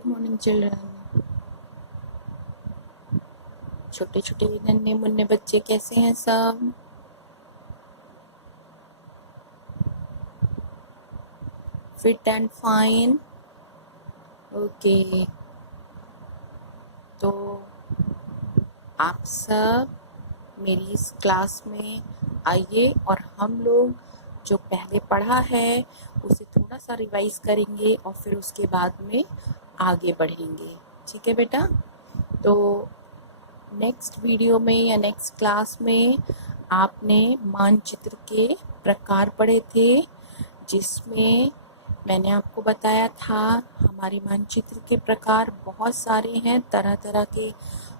Good morning children. छोटे छोटे नन्हे मुन्ने बच्चे कैसे हैं सब? Fit and fine. ओके, तो आप सब मेरी इस क्लास में आइए और हम लोग जो पहले पढ़ा है उसे थोड़ा सा रिवाइज करेंगे और फिर उसके बाद में आगे बढ़ेंगे। ठीक है बेटा? तो नेक्स्ट वीडियो में या नेक्स्ट क्लास में आपने मानचित्र के प्रकार पढ़े थे, जिसमें मैंने आपको बताया था हमारे मानचित्र के प्रकार बहुत सारे हैं, तरह तरह के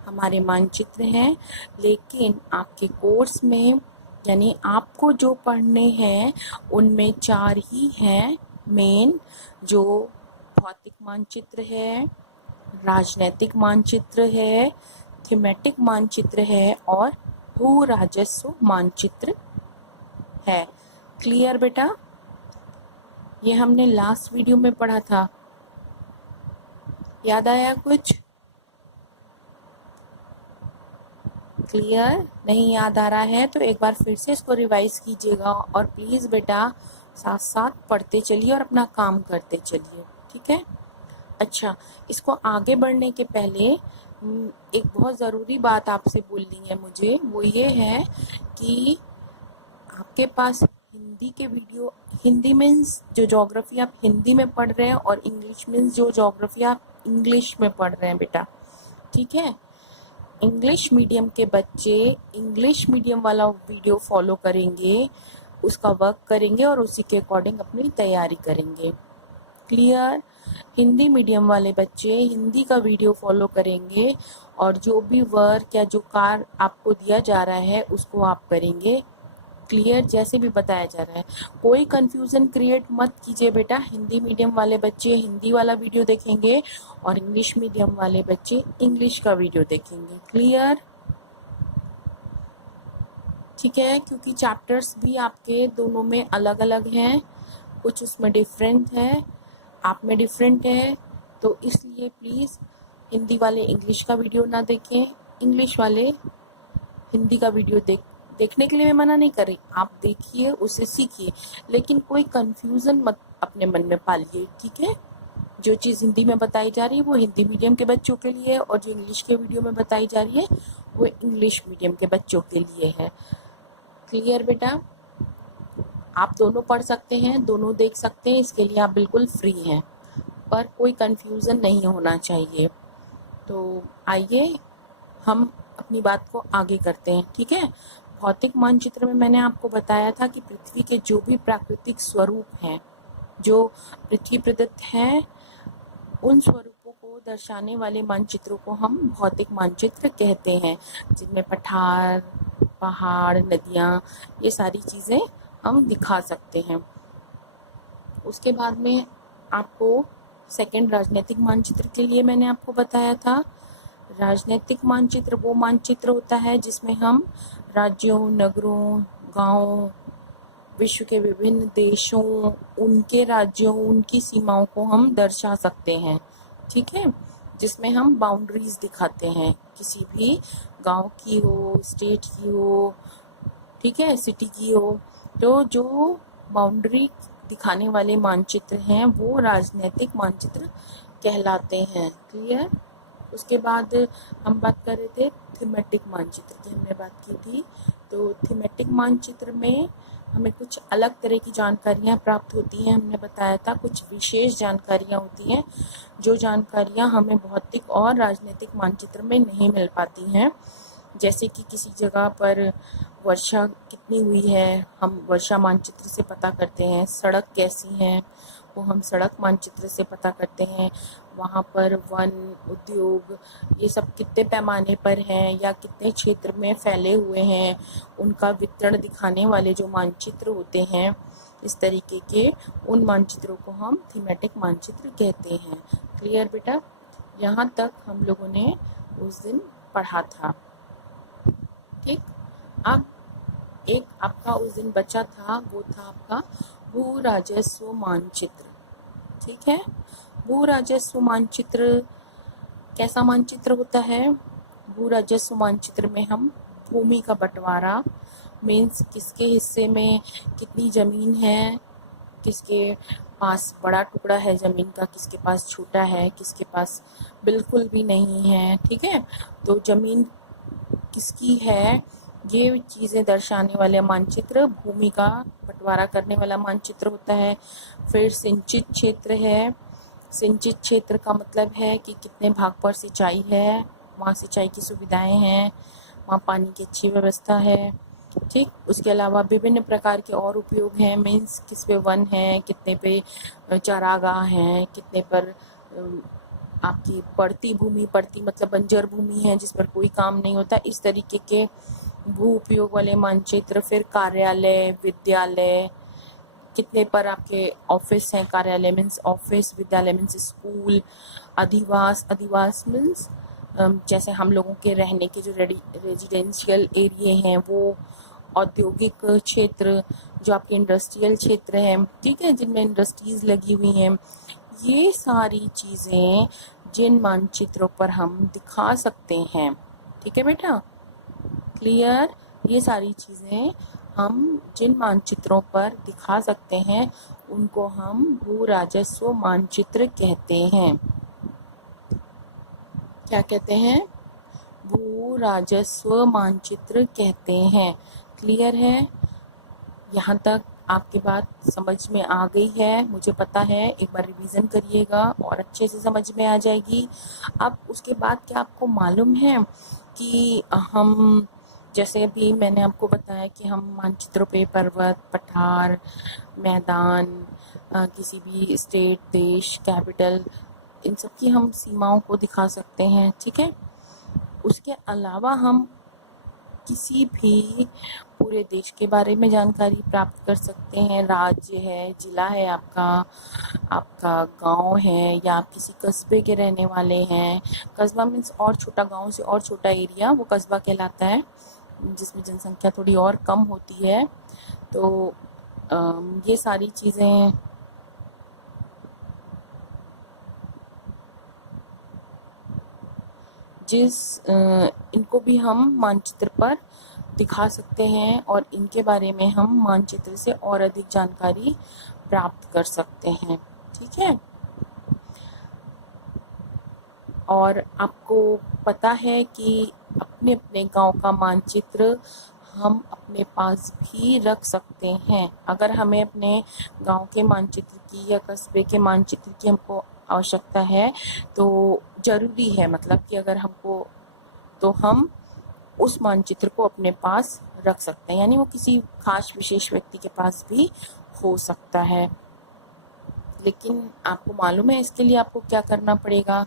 हमारे मानचित्र हैं। लेकिन आपके कोर्स में यानी आपको जो पढ़ने हैं उनमें 4 ही हैं मेन, जो भौतिक मानचित्र है, राजनैतिक मानचित्र है, थीमेटिक मानचित्र है और भू राजस्व मानचित्र है। क्लियर बेटा? ये हमने लास्ट वीडियो में पढ़ा था, याद आया कुछ? क्लियर? नहीं याद आ रहा है तो एक बार फिर से इसको रिवाइज कीजिएगा और प्लीज बेटा साथ साथ पढ़ते चलिए और अपना काम करते चलिए। ठीक है? अच्छा, इसको आगे बढ़ने के पहले एक बहुत ज़रूरी बात आपसे बोलनी है मुझे, वो ये है कि आपके पास हिंदी के वीडियो, हिंदी मीन्स जो ज्योग्राफी आप हिंदी में पढ़ रहे हैं और इंग्लिश मीन्स जो ज्योग्राफी आप इंग्लिश में पढ़ रहे हैं बेटा। ठीक है? इंग्लिश मीडियम के बच्चे इंग्लिश मीडियम वाला वीडियो फॉलो करेंगे, उसका वर्क करेंगे और उसी के अकॉर्डिंग अपनी तैयारी करेंगे। क्लियर? हिंदी मीडियम वाले बच्चे हिंदी का वीडियो फॉलो करेंगे और जो भी वर्क या जो कार्य आपको दिया जा रहा है उसको आप करेंगे। क्लियर? जैसे भी बताया जा रहा है, कोई कंफ्यूजन क्रिएट मत कीजिए बेटा। हिंदी मीडियम वाले बच्चे हिंदी वाला वीडियो देखेंगे और इंग्लिश मीडियम वाले बच्चे इंग्लिश का वीडियो देखेंगे। क्लियर? ठीक है? क्योंकि चैप्टर्स भी आपके दोनों में अलग अलग हैं, कुछ उसमें डिफरेंट है, आप में डिफरेंट है, तो इसलिए प्लीज़ हिंदी वाले इंग्लिश का वीडियो ना देखें, इंग्लिश वाले हिंदी का वीडियो देखने के लिए मैं मना नहीं कर रही, आप देखिए, उसे सीखिए, लेकिन कोई कंफ्यूजन मत अपने मन में पालिए। ठीक है? जो चीज़ हिंदी में बताई जा रही है वो हिंदी मीडियम के बच्चों के लिए है और जो इंग्लिश के वीडियो में बताई जा रही है वो इंग्लिश मीडियम के बच्चों के लिए है। क्लियर बेटा? आप दोनों पढ़ सकते हैं, दोनों देख सकते हैं, इसके लिए आप बिल्कुल फ्री हैं, पर कोई कंफ्यूजन नहीं होना चाहिए। तो आइए हम अपनी बात को आगे करते हैं। ठीक है? भौतिक मानचित्र में मैंने आपको बताया था कि पृथ्वी के जो भी प्राकृतिक स्वरूप हैं, जो पृथ्वी प्रदत्त हैं, उन स्वरूपों को दर्शाने वाले मानचित्रों को हम भौतिक मानचित्र कहते हैं, जिनमें पठार, पहाड़, नदियाँ, ये सारी चीज़ें हम दिखा सकते हैं। उसके बाद में आपको सेकंड राजनीतिक मानचित्र के लिए मैंने आपको बताया था, राजनीतिक मानचित्र वो मानचित्र होता है जिसमें हम राज्यों, नगरों, गांवों, विश्व के विभिन्न देशों, उनके राज्यों, उनकी सीमाओं को हम दर्शा सकते हैं। ठीक है? जिसमें हम बाउंड्रीज दिखाते हैं, किसी भी गांव की हो, स्टेट की हो, ठीक है, सिटी की हो, तो जो बाउंड्री दिखाने वाले मानचित्र हैं वो राजनीतिक मानचित्र कहलाते हैं। क्लियर? उसके बाद हम बात कर रहे थे थीमेटिक मानचित्र की, हमने बात की थी। तो थीमेटिक मानचित्र में हमें कुछ अलग तरह की जानकारियाँ प्राप्त होती हैं, हमने बताया था कुछ विशेष जानकारियाँ होती हैं, जो जानकारियाँ हमें भौतिक और राजनीतिक मानचित्र में नहीं मिल पाती हैं। जैसे कि किसी जगह पर वर्षा कितनी हुई है, हम वर्षा मानचित्र से पता करते हैं, सड़क कैसी हैं वो हम सड़क मानचित्र से पता करते हैं, वहाँ पर वन, उद्योग, ये सब कितने पैमाने पर हैं या कितने क्षेत्र में फैले हुए हैं, उनका वितरण दिखाने वाले जो मानचित्र होते हैं, इस तरीके के उन मानचित्रों को हम थीमेटिक मानचित्र कहते हैं। क्लियर बेटा? यहाँ तक हम लोगों ने उस दिन पढ़ा था। ठीक? अब एक आपका उस दिन बचा था, वो था आपका भू राजस्व मानचित्र। ठीक है? भू राजस्व मानचित्र कैसा मानचित्र होता है? भू राजस्व मानचित्र में हम भूमि का बंटवारा मीन्स किसके हिस्से में कितनी ज़मीन है, किसके पास बड़ा टुकड़ा है ज़मीन का, किसके पास छोटा है, किसके पास बिल्कुल भी नहीं है, ठीक है। तो ज़मीन किसकी है ये चीज़ें दर्शाने वाले मानचित्र भूमि का बंटवारा करने वाला मानचित्र होता है। फिर सिंचित क्षेत्र है। सिंचित क्षेत्र का मतलब है कि कितने भाग पर सिंचाई है, वहाँ सिंचाई की सुविधाएं हैं, वहाँ पानी की अच्छी व्यवस्था है, ठीक। उसके अलावा विभिन्न प्रकार के और उपयोग हैं, मीन्स किस पे वन है, कितने पे चारागाह हैं, कितने पर आपकी पड़ती भूमि, पड़ती मतलब बंजर भूमि है जिस पर कोई काम नहीं होता, इस तरीके के भू उपयोग वाले मानचित्र। फिर कार्यालय, विद्यालय, कितने पर आपके ऑफिस हैं, कार्यालय मीन्स ऑफिस, विद्यालय मीन्स स्कूल, अधिवास, अधिवास मीन्स जैसे हम लोगों के रहने के जो रेजिडेंशियल एरिए हैं वो, औद्योगिक क्षेत्र जो आपके इंडस्ट्रियल क्षेत्र हैं, ठीक है, जिनमें इंडस्ट्रीज लगी हुई हैं, ये सारी चीज़ें जिन मानचित्रों पर हम दिखा सकते हैं, ठीक है बेटा, क्लियर। ये सारी चीज़ें हम जिन मानचित्रों पर दिखा सकते हैं उनको हम भू राजस्व मानचित्र कहते हैं। क्या कहते हैं? भू राजस्व मानचित्र कहते हैं। क्लियर है? यहाँ तक आपकी बात समझ में आ गई है, मुझे पता है। एक बार रिवीजन करिएगा और अच्छे से समझ में आ जाएगी। अब उसके बाद क्या आपको मालूम है कि हम जैसे अभी मैंने आपको बताया कि हम मानचित्रों पे पर्वत, पठार, मैदान, किसी भी स्टेट, देश, कैपिटल, इन सब की हम सीमाओं को दिखा सकते हैं, ठीक है। उसके अलावा हम किसी भी पूरे देश के बारे में जानकारी प्राप्त कर सकते हैं। राज्य है, जिला है आपका, आपका गांव है, या आप किसी कस्बे के रहने वाले हैं। कस्बा मीन्स और छोटा, गांव से और छोटा एरिया वो कस्बा कहलाता है, जिसमें जनसंख्या थोड़ी और कम होती है। तो ये सारी चीज़ें इनको भी हम मानचित्र पर दिखा सकते हैं और इनके बारे में हम मानचित्र से और अधिक जानकारी प्राप्त कर सकते हैं, ठीक है। और आपको पता है कि अपने अपने गांव का मानचित्र हम अपने पास भी रख सकते हैं। अगर हमें अपने गांव के मानचित्र की या कस्बे के मानचित्र की हमको आवश्यकता है तो ज़रूरी है, मतलब कि अगर हमको, तो हम उस मानचित्र को अपने पास रख सकते हैं, यानी वो किसी खास विशेष व्यक्ति के पास भी हो सकता है। लेकिन आपको मालूम है इसके लिए आपको क्या करना पड़ेगा?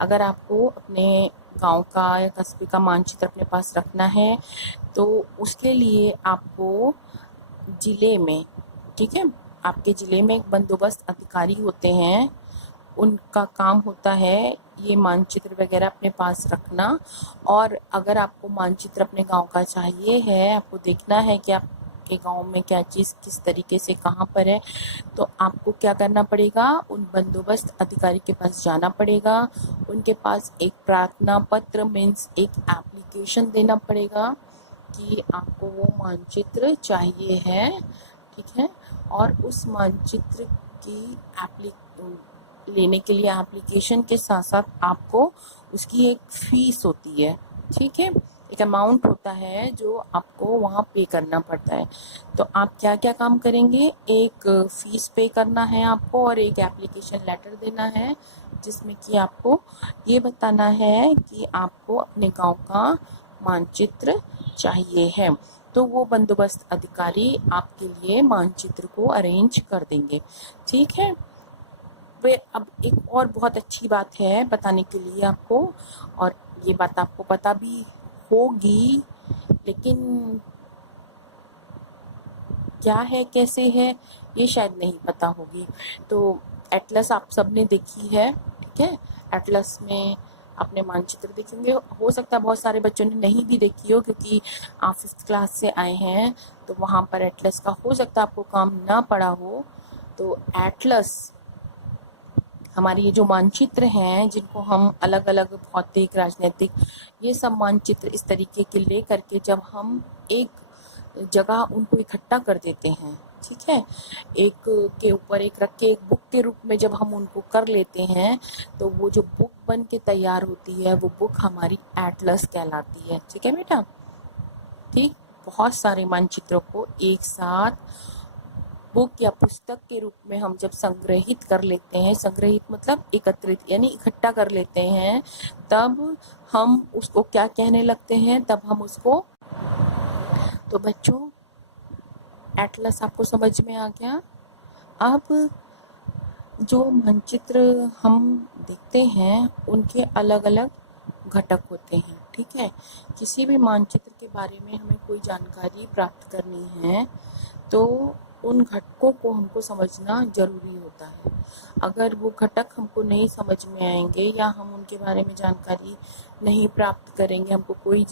अगर आपको अपने गांव का या कस्बे का मानचित्र अपने पास रखना है तो उसके लिए आपको ज़िले में, ठीक है, आपके ज़िले में एक बंदोबस्त अधिकारी होते हैं, उनका काम होता है ये मानचित्र वगैरह अपने पास रखना। और अगर आपको मानचित्र अपने गांव का चाहिए है, आपको देखना है कि आपके गांव में क्या चीज़ किस तरीके से कहाँ पर है, तो आपको क्या करना पड़ेगा? उन बंदोबस्त अधिकारी के पास जाना पड़ेगा, उनके पास एक प्रार्थना पत्र मीन्स एक एप्लीकेशन देना पड़ेगा कि आपको वो मानचित्र चाहिए है, ठीक है। और उस मानचित्र की लेने के लिए एप्लीकेशन के साथ साथ आपको उसकी एक फ़ीस होती है, ठीक है, एक अमाउंट होता है जो आपको वहाँ पे करना पड़ता है। तो आप क्या क्या काम करेंगे? एक फ़ीस पे करना है आपको और एक एप्लीकेशन लेटर देना है जिसमें कि आपको ये बताना है कि आपको अपने गांव का मानचित्र चाहिए है। तो वो बंदोबस्त अधिकारी आपके लिए मानचित्र को अरेंज कर देंगे, ठीक है। वे अब एक और बहुत अच्छी बात है बताने के लिए आपको, और ये बात आपको पता भी होगी, लेकिन क्या है, कैसे है, ये शायद नहीं पता होगी। तो एटलस आप सबने देखी है, ठीक है। एटलस में आपने मानचित्र देखेंगे, हो सकता है बहुत सारे बच्चों ने नहीं भी देखी हो क्योंकि आप 5th क्लास से आए हैं, तो वहाँ पर एटलस का हो सकता है आपको काम ना पड़ा हो। तो एटलस हमारे ये जो मानचित्र हैं, जिनको हम अलग अलग भौतिक, राजनीतिक, ये सब मानचित्र इस तरीके के ले करके जब हम एक जगह उनको इकट्ठा कर देते हैं, ठीक है, एक के ऊपर एक रख के एक बुक के रूप में जब हम उनको कर लेते हैं, तो वो जो बुक बन के तैयार होती है, वो बुक हमारी एटलस कहलाती है। ठीक है बेटा, ठीक। बहुत सारे मानचित्रों को एक साथ बुक या पुस्तक के रूप में हम जब संग्रहित कर लेते हैं, संग्रहित मतलब एकत्रित यानी इकट्ठा कर लेते हैं, तब हम उसको क्या कहने लगते हैं, तब हम उसको, तो बच्चों एटलस आपको समझ में आ गया। अब जो मानचित्र हम देखते हैं उनके अलग अलग घटक होते हैं, ठीक है। किसी भी मानचित्र के बारे में हमें कोई जानकारी प्राप्त करनी है तो उन घटकों को हमको समझना जरूरी होता है। अगर वो घटक हमको नहीं समझ में आएंगे या हम उनके बारे में जानकारी नहीं प्राप्त करेंगे, हमको कोई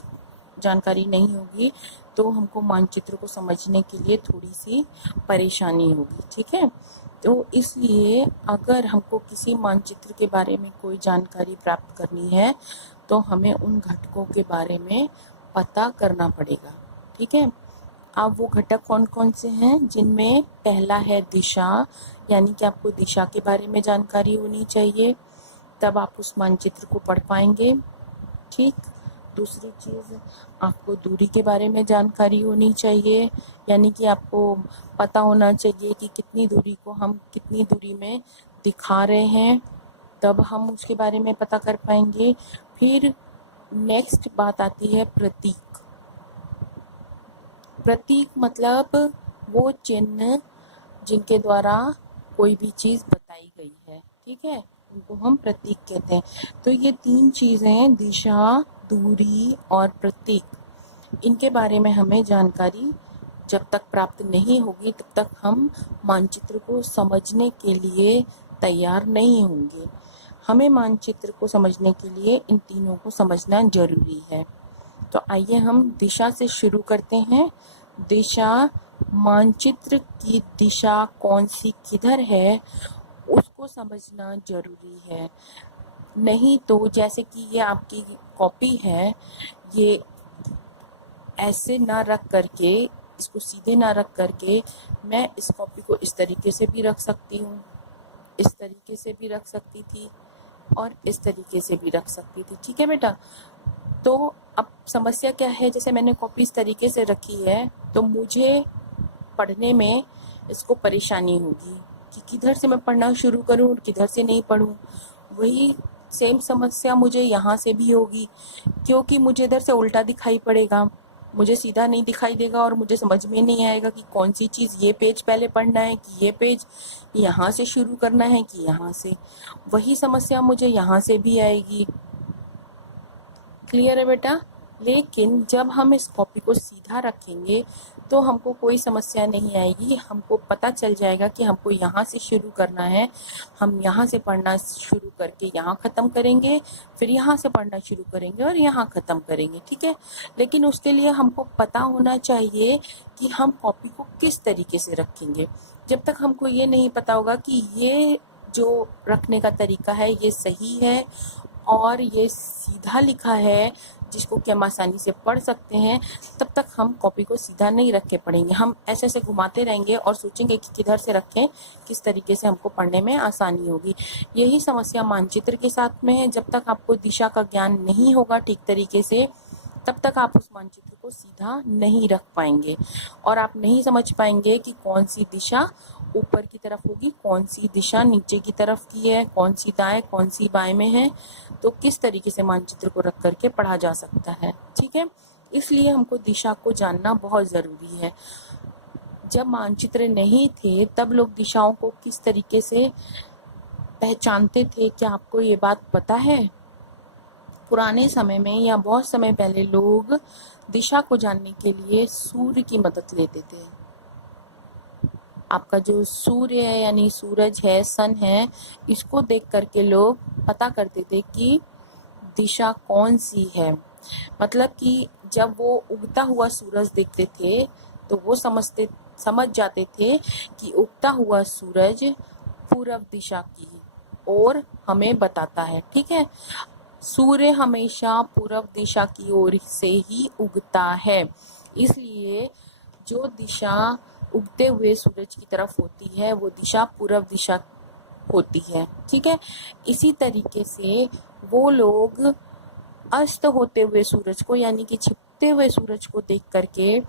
जानकारी नहीं होगी, तो हमको मानचित्र को समझने के लिए थोड़ी सी परेशानी होगी, ठीक है। तो इसलिए अगर हमको किसी मानचित्र के बारे में कोई जानकारी प्राप्त करनी है तो हमें उन घटकों के बारे में पता करना पड़ेगा, ठीक है। अब वो घटक कौन कौन से हैं, जिनमें पहला है दिशा, यानी कि आपको दिशा के बारे में जानकारी होनी चाहिए, तब आप उस मानचित्र को पढ़ पाएंगे, ठीक। दूसरी चीज़, आपको दूरी के बारे में जानकारी होनी चाहिए, यानी कि आपको पता होना चाहिए कि कितनी दूरी को हम कितनी दूरी में दिखा रहे हैं, तब हम उसके बारे में पता कर पाएंगे। फिर नेक्स्ट बात आती है प्रतीक। प्रतीक मतलब वो चिन्ह जिनके द्वारा कोई भी चीज़ बताई गई है, ठीक है, उनको हम प्रतीक कहते हैं। तो ये तीन चीज़ें, दिशा, दूरी और प्रतीक, इनके बारे में हमें जानकारी जब तक प्राप्त नहीं होगी तब तक हम मानचित्र को समझने के लिए तैयार नहीं होंगे। हमें मानचित्र को समझने के लिए इन तीनों को समझना जरूरी है। तो आइए हम दिशा से शुरू करते हैं। दिशा, मानचित्र की दिशा कौन सी किधर है उसको समझना जरूरी है। नहीं तो जैसे कि ये आपकी कॉपी है, ये ऐसे ना रख करके, इसको सीधे ना रख करके, मैं इस कॉपी को इस तरीके से भी रख सकती हूँ, इस तरीके से भी रख सकती थी और इस तरीके से भी रख सकती थी, ठीक है बेटा। तो अब समस्या क्या है, जैसे मैंने कॉपी इस तरीके से रखी है तो मुझे पढ़ने में इसको परेशानी होगी कि किधर से मैं पढ़ना शुरू करूं और किधर से नहीं पढूं। वही सेम समस्या मुझे यहाँ से भी होगी, क्योंकि मुझे इधर से उल्टा दिखाई पड़ेगा, मुझे सीधा नहीं दिखाई देगा और मुझे समझ में नहीं आएगा कि कौन सी चीज़, ये पेज पहले पढ़ना है कि ये पेज यहाँ से शुरू करना है कि यहाँ से। वही समस्या मुझे यहाँ से भी आएगी। क्लियर है बेटा। लेकिन जब हम इस कॉपी को सीधा रखेंगे तो हमको कोई समस्या नहीं आएगी, हमको पता चल जाएगा कि हमको यहाँ से शुरू करना है, हम यहाँ से पढ़ना शुरू करके यहाँ ख़त्म करेंगे, फिर यहाँ से पढ़ना शुरू करेंगे और यहाँ ख़त्म करेंगे, ठीक है। लेकिन उसके लिए हमको पता होना चाहिए कि हम कॉपी को किस तरीके से रखेंगे। जब तक हमको ये नहीं पता होगा कि ये जो रखने का तरीका है ये सही है और ये सीधा लिखा है जिसको कि हम आसानी से पढ़ सकते हैं, तब तक हम कॉपी को सीधा नहीं रख के पढ़ेंगे। हम ऐसे ऐसे घुमाते रहेंगे और सोचेंगे कि किधर से रखें, किस तरीके से हमको पढ़ने में आसानी होगी। यही समस्या मानचित्र के साथ में है। जब तक आपको दिशा का ज्ञान नहीं होगा ठीक तरीके से, तब तक आप उस मानचित्र को सीधा नहीं रख पाएंगे और आप नहीं समझ पाएंगे कि कौन सी दिशा ऊपर की तरफ होगी, कौन सी दिशा नीचे की तरफ की है, कौन सी दाएं कौन सी बाएं में है। तो किस तरीके से मानचित्र को रख करके पढ़ा जा सकता है, ठीक है। इसलिए हमको दिशा को जानना बहुत ज़रूरी है। जब मानचित्र नहीं थे तब लोग दिशाओं को किस तरीके से पहचानते थे, क्या आपको ये बात पता है? पुराने समय में या बहुत समय पहले लोग दिशा को जानने के लिए सूर्य की मदद लेते थे। आपका जो सूर्य है यानी सूरज है, सन है, इसको देख करके लोग पता करते थे कि दिशा कौन सी है। मतलब कि जब वो उगता हुआ सूरज देखते थे तो वो समझ जाते थे कि उगता हुआ सूरज पूर्व दिशा की ओर हमें बताता है। ठीक है, सूर्य हमेशा पूर्व दिशा की ओर से ही उगता है, इसलिए जो दिशा उगते हुए सूरज की तरफ होती है वो दिशा पूर्व दिशा होती है। ठीक है, इसी तरीके से वो लोग अस्त होते हुए सूरज को यानी कि छिपते हुए सूरज को देख करके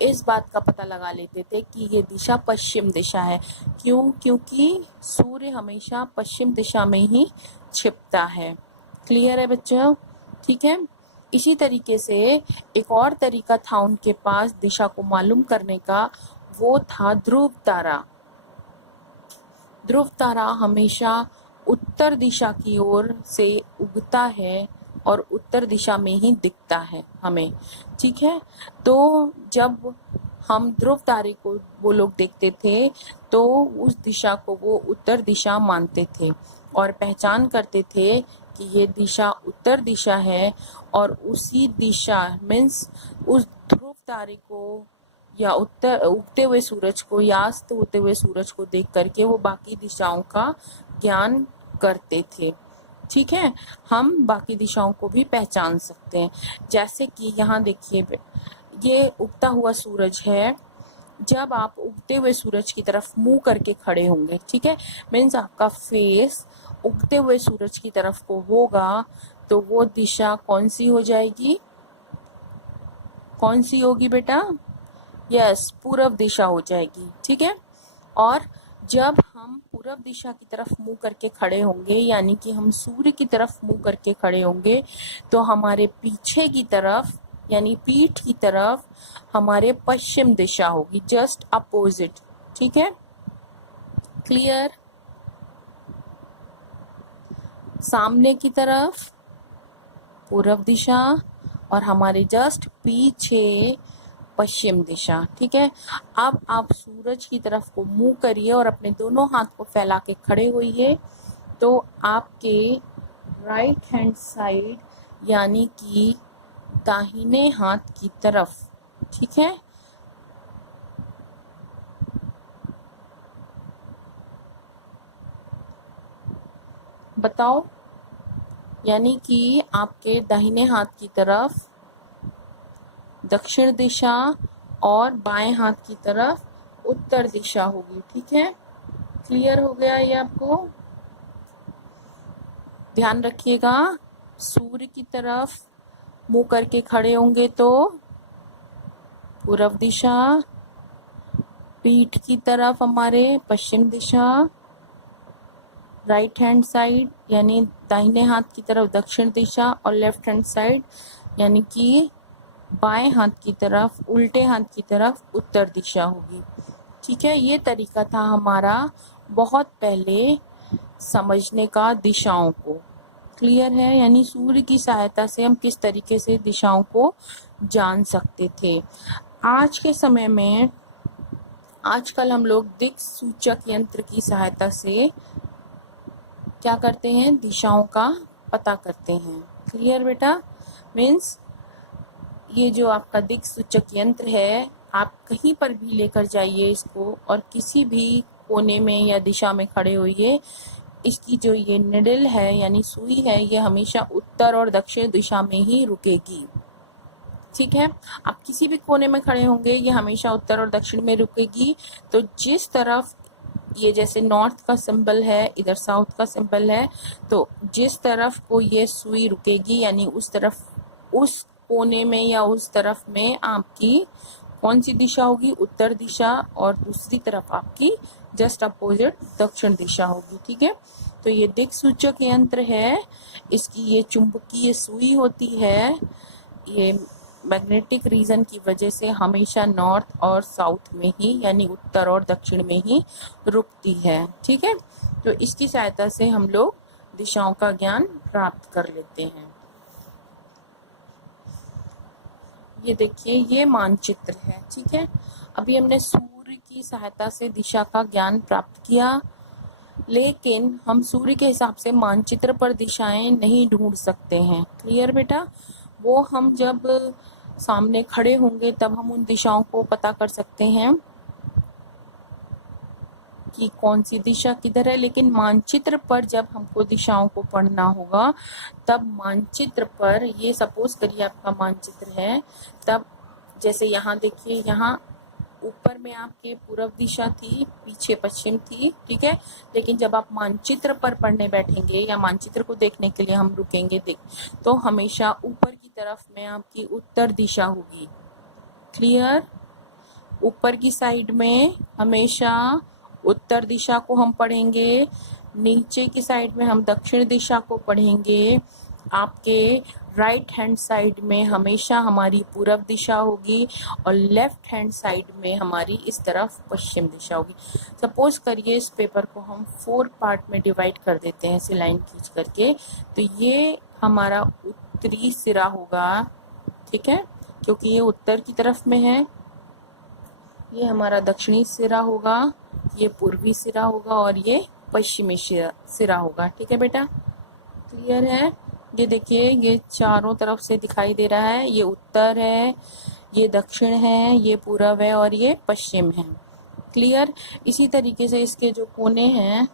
इस बात का पता लगा लेते थे कि ये दिशा पश्चिम दिशा है। क्यों? क्योंकि सूर्य हमेशा पश्चिम दिशा में ही छिपता है। क्लियर है बच्चों? ठीक है, इसी तरीके से एक और तरीका था उनके पास दिशा को मालूम करने का, वो था ध्रुव तारा। ध्रुव तारा हमेशा उत्तर दिशा की ओर से उगता है और उत्तर दिशा में ही दिखता है हमें। ठीक है, तो जब हम ध्रुव तारे को वो लोग देखते थे तो उस दिशा को वो उत्तर दिशा मानते थे और पहचान करते थे कि ये दिशा उत्तर दिशा है, और उसी दिशा मीन्स उस ध्रुव तारे को या उत्तर उगते हुए सूरज को या अस्त होते हुए सूरज को देख करके वो बाकी दिशाओं का ज्ञान करते थे। ठीक है, हम बाकी दिशाओं को भी पहचान सकते हैं। जैसे कि यहाँ देखिए, ये उगता हुआ सूरज है। जब आप उगते हुए सूरज की तरफ मुंह करके खड़े होंगे, ठीक है, मीन्स आपका फेस उगते हुए सूरज की तरफ को होगा, तो वो दिशा कौन सी हो जाएगी? कौन सी होगी बेटा? यस, पूरब दिशा हो जाएगी। ठीक है, और जब हम पूरब दिशा की तरफ मुंह करके खड़े होंगे यानी कि हम सूर्य की तरफ मुंह करके खड़े होंगे, तो हमारे पीछे की तरफ यानी पीठ की तरफ हमारे पश्चिम दिशा होगी, जस्ट अपोजिट। ठीक है, क्लियर? सामने की तरफ पूरब दिशा और हमारे जस्ट पीछे पश्चिम दिशा। ठीक है, अब आप सूरज की तरफ को मुंह करिए और अपने दोनों हाथ को फैला के खड़े होइए, तो आपके राइट हैंड साइड यानी कि दाहिने हाथ की तरफ, ठीक है, बताओ, यानी कि आपके दाहिने हाथ की तरफ दक्षिण दिशा और बाएं हाथ की तरफ उत्तर दिशा होगी। ठीक है, क्लियर हो गया ये आपको? ध्यान रखिएगा, सूर्य की तरफ मुंह करके खड़े होंगे तो पूर्व दिशा, पीठ की तरफ हमारे पश्चिम दिशा, राइट हैंड साइड यानी दाहिने हाथ की तरफ दक्षिण दिशा और लेफ्ट हैंड साइड यानी कि बाएं हाथ की तरफ, उल्टे हाथ की तरफ उत्तर दिशा होगी। ठीक है, ये तरीका था हमारा बहुत पहले समझने का दिशाओं को। क्लियर है? यानी सूर्य की सहायता से हम किस तरीके से दिशाओं को जान सकते थे। आज के समय में आजकल हम लोग दिक्सूचक यंत्र की सहायता से क्या करते हैं? दिशाओं का पता करते हैं। क्लियर बेटा? मीन्स ये जो आपका दिक्सूचक यंत्र है, आप कहीं पर भी लेकर जाइए इसको और किसी भी कोने में या दिशा में खड़े होइए, इसकी जो ये निडल है यानी सुई है, ये हमेशा उत्तर और दक्षिण दिशा में ही रुकेगी। ठीक है, आप किसी भी कोने में खड़े होंगे ये हमेशा उत्तर और दक्षिण में रुकेगी। तो जिस तरफ ये जैसे नॉर्थ का सिंबल है, इधर साउथ का सिंबल है, तो जिस तरफ को ये सुई रुकेगी यानी उस तरफ, उस कोने में या उस तरफ में आपकी कौन सी दिशा होगी? उत्तर दिशा, और दूसरी तरफ आपकी जस्ट अपोजिट दक्षिण दिशा होगी। ठीक है, तो ये दिक्सूचक यंत्र है, इसकी ये चुंबकीय सुई होती है, ये मैग्नेटिक रीजन की वजह से हमेशा नॉर्थ और साउथ में ही यानी उत्तर और दक्षिण में ही रुकती है। ठीक है, तो इसकी सहायता से हम लोग दिशाओं का ज्ञान प्राप्त कर लेते हैं। ये देखिए, ये मानचित्र है। ठीक है, अभी हमने सूर्य की सहायता से दिशा का ज्ञान प्राप्त किया, लेकिन हम सूर्य के हिसाब से मानचित्र पर दिशाएं नहीं ढूंढ सकते हैं। क्लियर बेटा? वो हम जब सामने खड़े होंगे तब हम उन दिशाओं को पता कर सकते हैं कि कौन सी दिशा किधर है, लेकिन मानचित्र पर जब हमको दिशाओं को पढ़ना होगा तब मानचित्र पर, ये सपोज करिए आपका मानचित्र है, तब जैसे यहाँ देखिए, यहाँ ऊपर में आपके पूर्व दिशा थी, पीछे पश्चिम थी, ठीक है। लेकिन जब आप मानचित्र पर पढ़ने बैठेंगे या मानचित्र को देखने के लिए हम रुकेंगे तो हमेशा ऊपर की तरफ में आपकी उत्तर दिशा होगी। क्लियर? ऊपर की साइड में हमेशा उत्तर दिशा को हम पढ़ेंगे, नीचे की साइड में हम दक्षिण दिशा को पढ़ेंगे, आपके राइट हैंड साइड में हमेशा हमारी पूर्व दिशा होगी और लेफ्ट हैंड साइड में हमारी इस तरफ पश्चिम दिशा होगी। सपोज करिए इस पेपर को हम 4 पार्ट में डिवाइड कर देते हैं ऐसे लाइन खींच करके, तो ये हमारा उत्तरी सिरा होगा, ठीक है, क्योंकि ये उत्तर की तरफ में है। ये हमारा दक्षिणी सिरा होगा, ये पूर्वी सिरा होगा और ये पश्चिमी सिरा होगा, ठीक है बेटा। क्लियर है? ये देखिए, ये चारों तरफ से दिखाई दे रहा है, ये उत्तर है, ये दक्षिण है, ये पूर्व है और ये पश्चिम है। क्लियर? इसी तरीके से इसके जो कोने हैं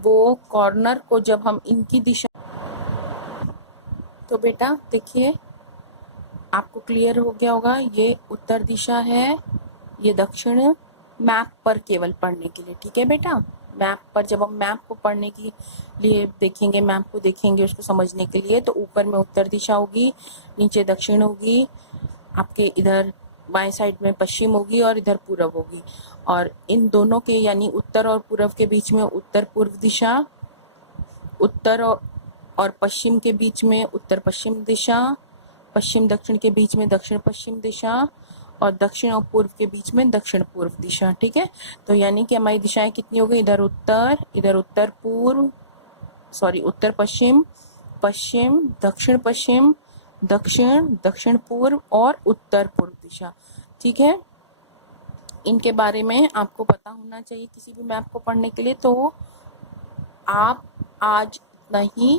वो कॉर्नर को जब हम इनकी दिशा, तो बेटा देखिए आपको क्लियर हो गया होगा, ये उत्तर दिशा है, ये दक्षिण, मैप पर केवल पढ़ने के लिए, ठीक है बेटा। मैप पर जब हम मैप को पढ़ने के लिए देखेंगे, मैप को देखेंगे उसको समझने के लिए, तो ऊपर में उत्तर दिशा होगी, नीचे दक्षिण होगी, आपके इधर बाएं साइड में पश्चिम होगी और इधर पूर्व होगी, और इन दोनों के यानी उत्तर और पूर्व के बीच में उत्तर पूर्व दिशा, उत्तर और पश्चिम के बीच में उत्तर पश्चिम दिशा, पश्चिम दक्षिण के बीच में दक्षिण पश्चिम दिशा और दक्षिण और पूर्व के बीच में दक्षिण पूर्व दिशा, ठीक है। तो यानी कि हमारी दिशाएं कितनी हो गई, इधर उत्तर पूर्व, सॉरी उत्तर पश्चिम, पश्चिम, दक्षिण पश्चिम, दक्षिण, दक्षिण पूर्व और उत्तर पूर्व दिशा, ठीक है। इनके बारे में आपको पता होना चाहिए किसी भी मैप को पढ़ने के लिए। तो आप आज नहीं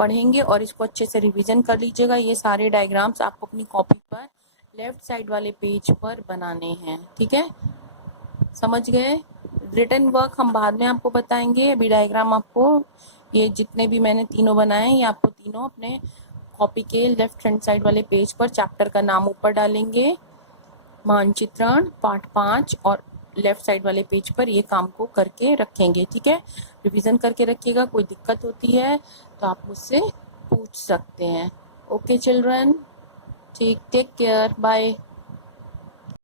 पढ़ेंगे और इसको अच्छे से रिवीजन कर लीजिएगा। ये सारे डायग्राम्स आपको अपनी कॉपी पर लेफ्ट साइड वाले पेज पर बनाने हैं, ठीक है, समझ गए। रिटन वर्क हम बाद में आपको बताएंगे, अभी डायग्राम आपको ये जितने भी मैंने तीनों बनाए हैं ये आपको तीनों अपने कॉपी के लेफ्ट हैंड साइड वाले पेज पर चैप्टर का नाम ऊपर डालेंगे, मानचित्रण पार्ट 5, और लेफ्ट साइड वाले पेज पर ये काम को करके रखेंगे, ठीक है। रिवीजन करके रखिएगा, कोई दिक्कत होती है तो आप मुझसे पूछ सकते हैं। ओके चिल्ड्रन, ठीक, टेक केयर, बाय।